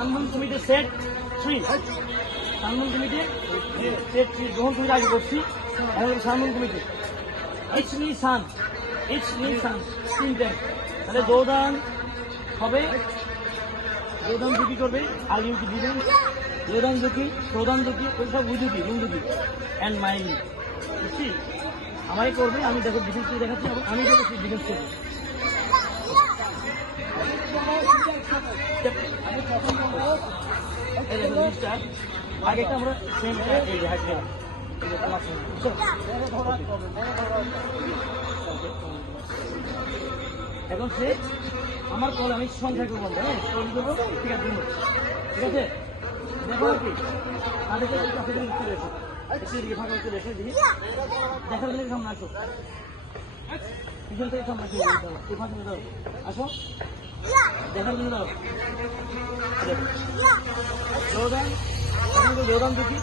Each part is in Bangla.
Sunmoon committee set 3 Sunmoon committee set 3 যখন তুমি আগে করছি এখন সানমুন কমিটি ইচনি সান তিনটে তাহলে দৌদান হবে দৌদান দুটি করবে আর ইউটি দিবেন দৌদান দুটি ওইসব উইদুটি রুমদুটি অ্যান্ড মাইনি বুঝছি আমারই করবে আমি দেখো ডিফেন্স দেখাচ্ছি আমি দেখো ডিফেন্স করবো আগে একটা আমরা সেম এখন সে আমার কল আমি সংখ্যা করবো হ্যাঁ দেবো ঠিক আছে ঠিক আছে দেখো আর কি তাদেরকে কাছে চলে এসো এদিকে ফাঁকা চলে এসে দিই দেখার জন্য সামনে আসো পিছন থেকে সামনে আসো এই ফাঁকা দাও আসো দেখার জন্য দাও দৌড়ান দুটি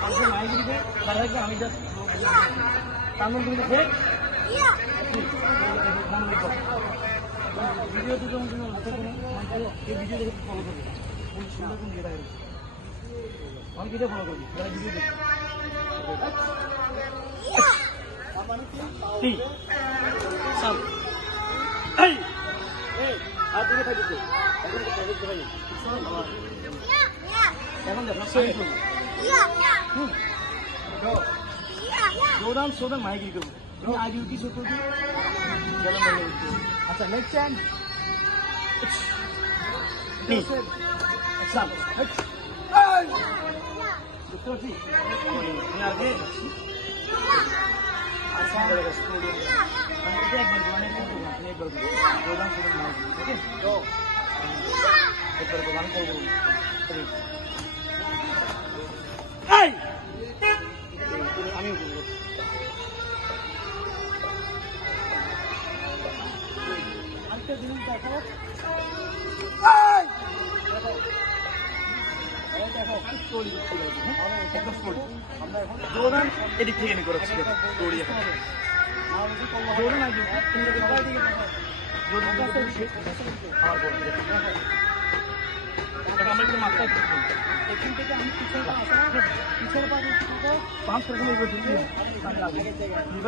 আমাদের মাইগুলিতে তারা থাকবে আমি যা তামন কিন্তু ঠিক ভিডিওতে যখন তুমি এই ভিডিও দেখে ফলো করবে সুন্দর কোন ভিডিও আমি ভিডিও ফলো করবি যারা ভিডিও দেখি আর দিকে থাকিছে এখন দৌড়ান সোদান মাইগ্রি করবো তুমি আগে কি সত্য আচ্ছা নেক্সট টাইম বুঝতে পারছি আগে আমিও করবো আরেকটা জিনিস দেখো দৌড়ান এদিক থেকে আমি করাচ্ছি দৌড়ি এখন দৌড়ান আগে আমরা একটু মাত্রায় এখান থেকে আমি পিছনে পাঁচ রকম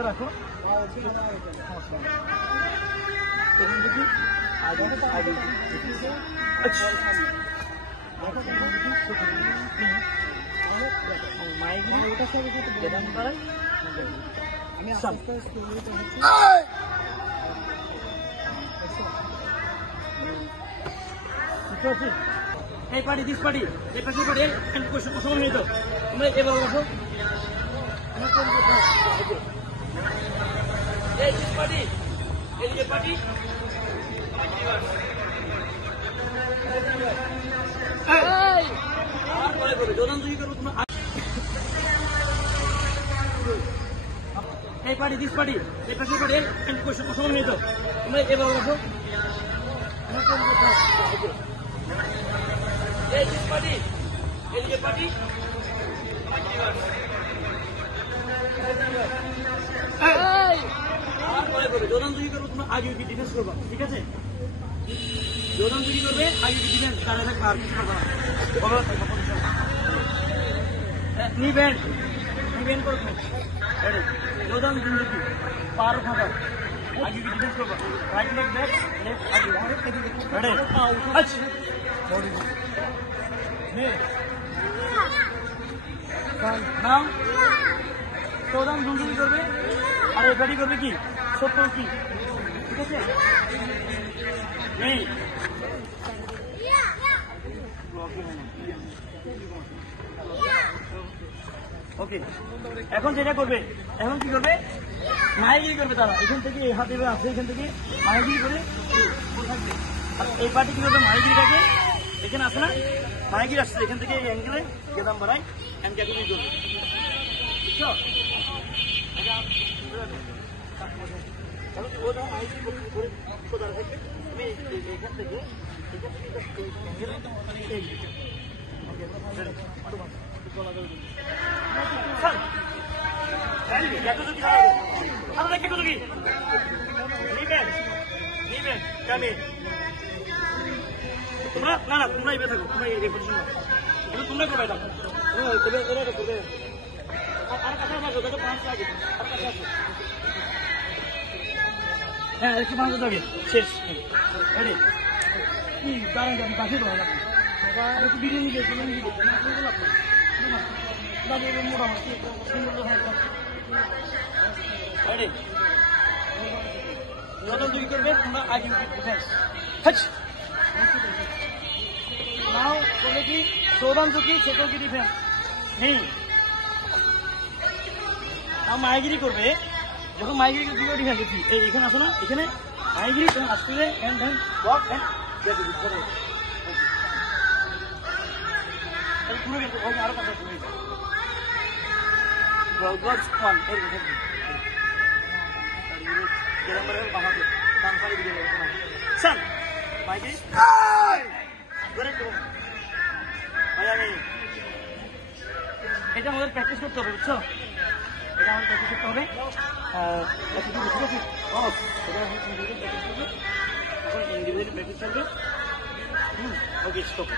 রাখো এখান থেকে আগে আচ্ছা মাইগ্রি ওটা সব বেদান পাড়ায় আমি এই পার্টি দিস পার্টি এই পাশে পার্টি সময় নেই তো তোমরা এবার বসো এই দিস পার্টি এদিকে পার্টি এই পার্টি দিস পার্টি এই পাশে পার্টি সময় নেই তো তোমরা এবার বসো এই দিস পার্টি এদিকে পার্টি যোদান তৈরি করবো তোমরা আগে ডিফেন্স করবা ঠিক আছে যোদান তৈরি করবে আগে ডিফেন্স তাহলে থাকবে আর কিছু করবা নিবেন করবে যোদান জিন্দগি পার ফাঁকা আগে ডিফেন্স করবা রাইট লেগ ব্যাক লেফট আগে রেডি আচ্ছা নাম প্রধান দুর্নীতি করবে আর এবারই করবে কি সত্য কি ঠিক আছে ওকে এখন যেটা করবে এখন কি করবে মাইগিরি করবে তারা এখান থেকে হাতে আছে এখান থেকে মাইগিরি করে আর এই পার্টি কি করবে মাইগিরিটাকে এখানে আসে না মাইগিরি আসছে এখান থেকে এই অ্যাঙ্গেলে গেদাম বাড়াই অ্যাঙ্গেল করবে বুঝছো এখান থেকে তোমরা না না তোমরা এবে থাকো, তোমরা এই পজিশন নাও, এটা তোমরা করবে দাও, তবে এরা করবে। আর কাছে আসো, কাছে পাঁচ আগে, আর কাছে আসো। হ্যাঁ একটু পাঁচ আগে শেষ। রেডি কি দাঁড়ান আমি কাছে দেবো লাগবে, একটু বিরিয়ানি দিয়ে বিরিয়ানি দিয়ে মোটামুটি রেডি। যখন তুমি করবে তোমরা আগে ডিফেন্স। নাও বলে কি সৌদান চুকি সেটাও কি ডিফেন্স নেই। নাও মাইগিরি করবে, যখন মাইগিরি দুটো ডিফেন্স দেখি এই এখানে আসো না, এখানে মাইগিরি তখন আসলে হ্যান্ড হ্যান্ড ব্লক হ্যান্ড পুরো কিন্তু আরো কাছে এটা আমাদের প্র্যাকটিস করতে হবে, বুঝছো? এটা আমাদের প্র্যাকটিস করতে হবে। প্র্যাকটিস করবে। Okay stop.